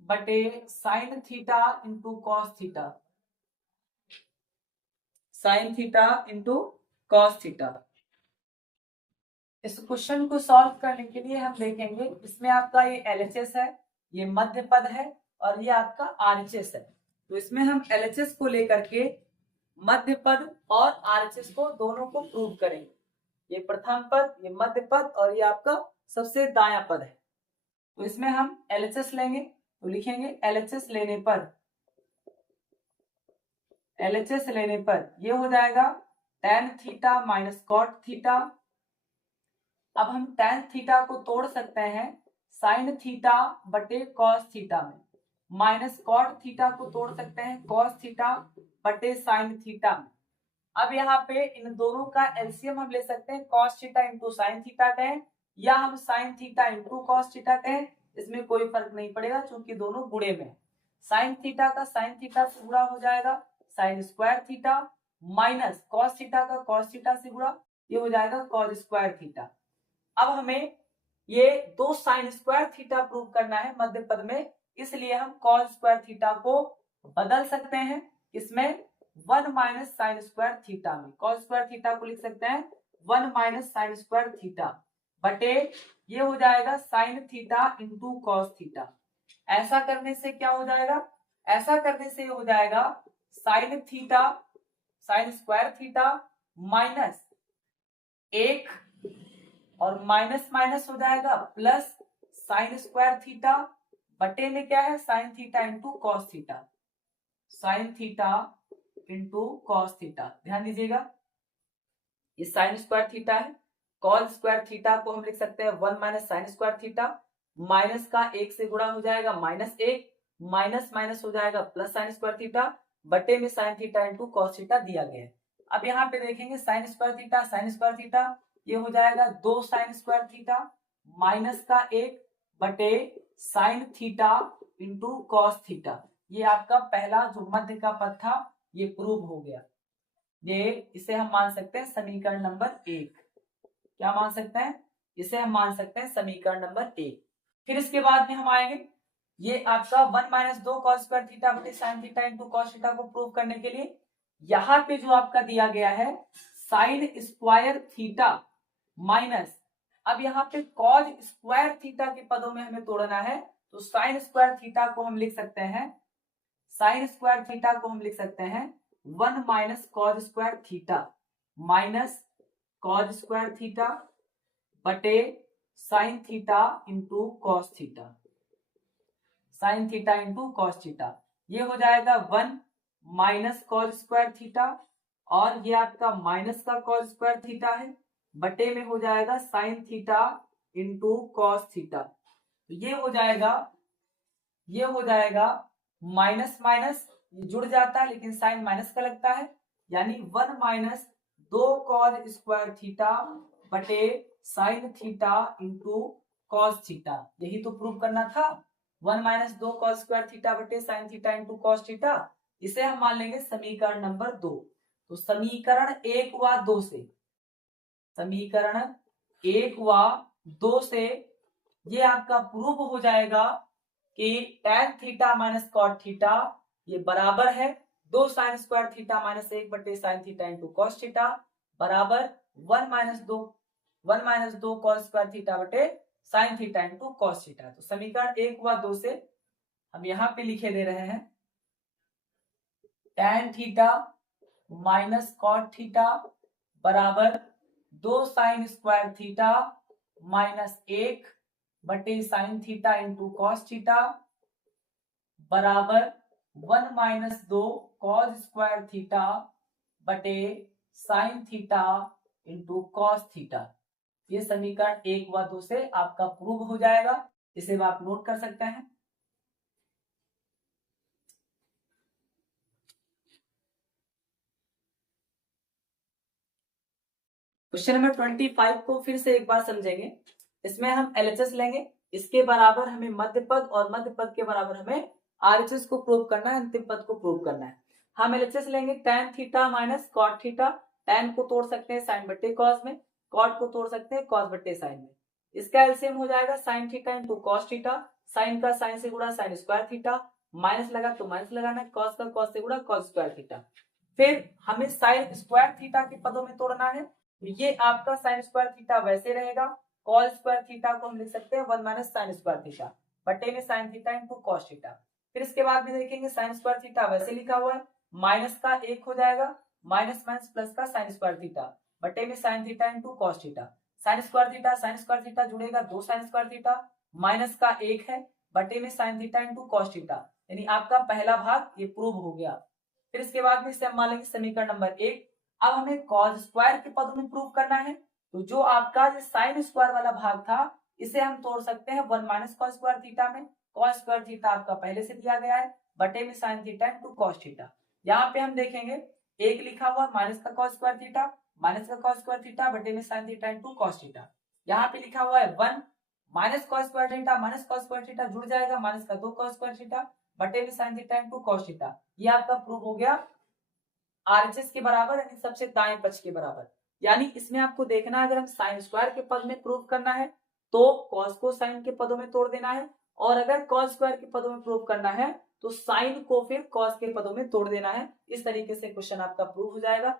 बटे sine theta into cos theta, sine theta into cos theta. इस question को solve करने के लिए हम देखेंगे, इसमें आपका ये LHS है, ये मध्य पद है और ये आपका RHS है। तो इसमें हम LHS को लेकर के मध्य पद और RHS को दोनों को प्रूव करेंगे। ये प्रथम पद, ये मध्य पद और ये आपका सबसे दायां पद है। तो इसमें हम LHS लेंगे, तो लिखेंगे LHS लेने पर ये हो जाएगा tan theta minus cot theta. अब हम tan थीटा को तोड़ सकते हैं साइन थीटा बटे कॉस थीटा में, माइनस कॉट थीटा को तोड़ सकते हैं कॉस थीटा बटे साइन थीटा में। अब यहाँ पे इन दोनों का एलसीएम हम ले सकते हैं, cos theta into sine theta कहें या हम sine theta into cos theta कहें, इसमें कोई फर्क नहीं पड़ेगा क्योंकि दोनों गुणे में। साइन थीटा का साइन थीटा से गुणा हो जाएगा sine square theta, minus cos theta का कॉस थीटा से गुणा, ये हो जाएगा कॉस स्क्वायर थीटा। अब हमें ये 2 साइन स्क्वायर थीटा प्रूव करना है मध्य पद में, इसलिए हम कॉस स्क्वायर थीटा को बदल सकते हैं इसमें 1 माइनस साइन स्क्वायर थीटा में। कॉस स्क्वायर थीटा को लिख सकते हैं 1 माइनस साइन स्क्वायर थीटा बटे ये हो जाएगा sign theta into cos theta. ऐसा करने से क्या हो जाएगा, ऐसा करने से हो जाएगा sine theta sine square theta minus 1 और माइनस माइनस हो जाएगा प्लस साइन स्क्वायर थीटा बटे में क्या है sine theta into cos theta, sine theta into cos theta. ध्यान दीजिएगा ये साइन स्क्वायर थीटा है, कॉस स्क्वायर थीटा को हम लिख सकते हैं 1 minus sine square theta, minus का 1 से गुणा हो जाएगा माइनस 1, माइनस माइनस हो जाएगा प्लस साइन स्क्वायर थीटा बटे में sine theta into cos theta दिया गया है। अब यहाँ पे देखेंगे sine square theta sine square theta, ये हो जाएगा 2 साइन स्क्वायर थीटा माइनस का 1 बटे sine theta into cos theta. ये आपका पहला जो मध्य का पद था ये प्रूव हो गया। ये इसे हम मान सकते हैं समीकरण नंबर 1। क्या मान सकते हैं, इसे हम मान सकते हैं समीकरण नंबर 1। फिर इसके बाद में हम आएंगे ये आपका 1 माइनस 2 कॉस स्क्वायर थीटा बटे sine theta into cos theta को प्रूव करने के लिए यहाँ पे जो आपका दिया गया है साइन स्क्वायर थीटा माइनस, अब यहाँ पे कॉस स्क्वायर थीटा के पदों में हमें तोड़ना है, तो साइन स्क्वायर थीटा को हम लिख सकते हैं, साइन स्क्वायर थीटा को हम लिख सकते हैं 1 minus cos square theta minus cos square theta बटे sine theta into cos theta, sine theta into cos theta. ये हो जाएगा 1 माइनस कॉस स्क्वायर थीटा और ये आपका माइनस का कॉस स्क्वायर थीटा है बटे में हो जाएगा sign theta into cos theta. तो ये हो जाएगा माइनस माइनस जुड़ जाता है लेकिन साइन माइनस का लगता है, यानी 1 माइनस 2 कॉस स्क्वायर थीटा बटे sine theta into cos theta. यही तो प्रूव करना था, 1 माइनस 2 कॉस स्क्वायर थीटा बटे sine theta into cos theta. इसे हम मान लेंगे समीकरण नंबर 2। तो समीकरण 1 व 2 से, समीकरण 1 व 2 से ये आपका प्रूव हो जाएगा कि tan theta minus cot theta ये बराबर है 2 साइन स्क्वायर थीटा माइनस 1 बटे sine theta into cos theta बराबर 1 माइनस 2 कॉस स्क्वायर थीटा बटे sine theta into cos theta. तो समीकरण 1 व 2 से हम यहाँ पे लिखे दे रहे हैं tan theta minus cot theta बराबर 2 साइन स्क्वायर थीटा माइनस 1 बटे sine theta into cos theta बराबर 1 माइनस 2 कॉस स्क्वायर थीटा बटे sine theta into cos theta. ये समीकरण 1 व 2 से आपका प्रूव हो जाएगा, इसे आप नोट कर सकते हैं। क्वेश्चन नंबर 25 को फिर से एक बार समझेंगे। इसमें हम LHS लेंगे, इसके बराबर हमें मध्य पद और मध्य पद के बराबर हमें RHS को प्रूव करना है, अंतिम पद को प्रूव करना है। हम LHS लेंगे tan theta minus cot theta. tan को तोड़ सकते हैं sin बट्टे cos में, cot को तोड़ सकते हैं cos बट्टे sin में। इसका एलसीएम हो जाएगा sin theta into cos theta. sin का sin से गुणा sin स्क्वायर थीटा, माइनस लगा तो माइनस लगाना है, cos का cos से गुणा cos स्क्वायर थीटा। फिर हमें sin स्क्वायर थीटा के पदों में तोड़ना है, ये आपका sin स्क्वायर थीटा वैसे रहेगा, cos स्क्वायर थीटा को हम लिख सकते हैं 1 माइनस sin स्क्वायर थीटा बटे में sin theta into cos theta. फिर इसके बाद में देखेंगे sin स्क्वायर थीटा वैसे लिखा हुआ है, माइनस का 1 हो जाएगा, माइनस माइनस प्लस का sin स्क्वायर थीटा बटे में sin theta into cos theta. sin square theta जुड़ेगा 2 sin स्क्वायर थीटा, माइनस का 1 है बटे में sin theta into cos theta, यानी आपका पहला भाग ये प्रूव हो गया। फिर इसके बाद में इसे हम मान लेंगे समीकरण नंबर 1। अब हमें cos स्क्वायर के पदों में प्रूव करना है, तो जो आपका जो sin स्क्वायर वाला भाग था इसे हम तोड़ सकते हैं 1 माइनस cos स्क्वायर थीटा में। cos स्क्वायर थीटा आपका पहले से दिया गया है बटे में sin theta into cos theta. यहाँ पे हम देखेंगे 1 लिखा हुआ माइनस का cos स्क्वायर थीटा, माइनस का cos स्क्वायर थीटा बटे में sin theta into cos theta. यहाँ पे लिखा हुआ है 1 minus cos square theta, minus cos square theta जुड़ जाएगा, माइनस का 2 cos स्क्वायर थीटा बटे में sin theta into cos theta. ये आपका प्रूव हो गया RHS के बराबर, यानी सबसे दाएं पक्ष के बराबर। यानी इसमें आपको देखना है, अगर हम sin स्क्वायर के पद में प्रूव करना है तो cos को sin के पदों में तोड़ देना है, और अगर cos स्क्वायर के पदों में प्रूव करना है तो sin को फिर cos के पदों में तोड़ देना है। इस तरीके से क्वेश्चन आपका प्रूव हो जाएगा।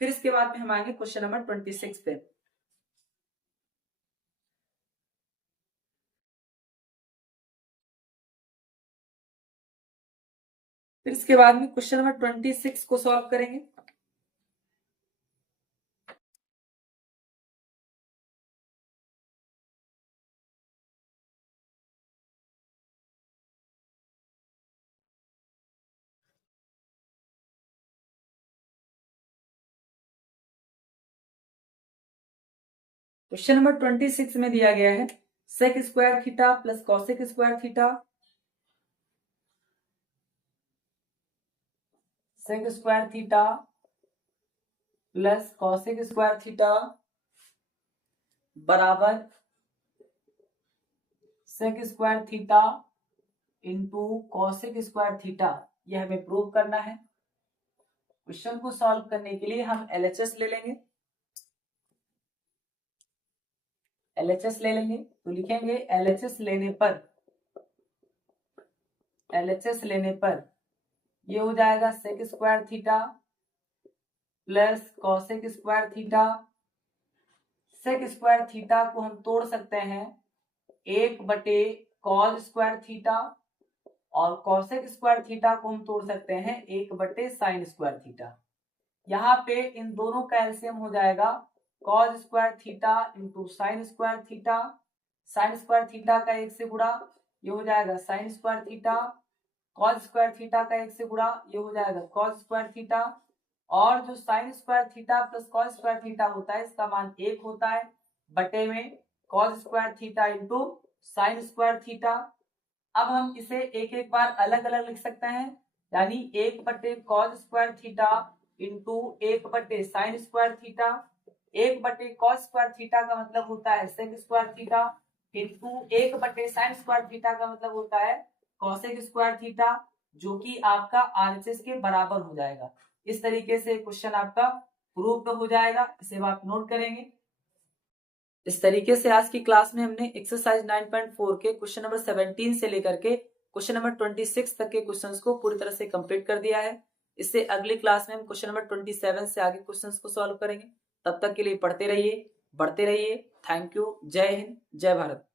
फिर इसके बाद में हम आएंगे क्वेश्चन नंबर 26 पे। फिर इसके बाद में क्वेश्चन नंबर 26 को सॉल्व करेंगे। क्वेश्चन नंबर 26 में दिया गया है sec square theta plus cosec square theta, sec square theta plus cosec square theta बराबर sec square theta into cosec square theta. यह हमें प्रूव करना है। क्वेश्चन को सॉल्व करने के लिए हम LHS ले लेंगे। LHS ले लेंगे तो लिखेंगे LHS लेने पर ये हो जाएगा sec square theta plus cosec square theta. sec square theta को हम तोड़ सकते हैं 1 बटे cos स्क्वायर थीटा, और cosec स्क्वायर थीटा को हम तोड़ सकते हैं 1 बटे sin स्क्वायर थीटा। यहाँ पे इन दोनों का एलसीएम हो जाएगा cos square theta into sin square theta. sin square theta का 1 से गुणा ये हो जाएगा sin square theta, cos square theta का 1 से गुणा ये हो जाएगा cos स्क्वायर थीटा, और जो sin square theta plus cos square theta होता है इसका मान 1 होता है बटे में cos square theta into sin square theta. अब हम इसे एक एक बार अलग अलग लिख सकते हैं, यानी 1 बटे cos स्क्वायर थीटा इंटू 1 बटे sin स्क्वायर थीटा। 1 बटे cos स्क्वायर थीटा का मतलब होता है sec स्क्वायर थीटा इंटू 1 बटे sin स्क्वायर थीटा का मतलब होता है cosec स्क्वायर थीटा, जो कि आपका RHS के बराबर हो जाएगा। इस तरीके से क्वेश्चन आपका प्रूव हो जाएगा, इसे आप नोट करेंगे। इस तरीके से आज की क्लास में हमने एक्सरसाइज 9.4 के क्वेश्चन नंबर 17 से लेकर के क्वेश्चन नंबर 26 तक के क्वेश्चंस को पूरी तरह से कंप्लीट कर दिया है। इससे अगली क्लास में हम क्वेश्चन नंबर 27 से आगे क्वेश्चंस को सॉल्व करेंगे। तब तक के लिए पढ़ते रहिए, बढ़ते रहिए। Thank you. जय हिंद, जय भारत।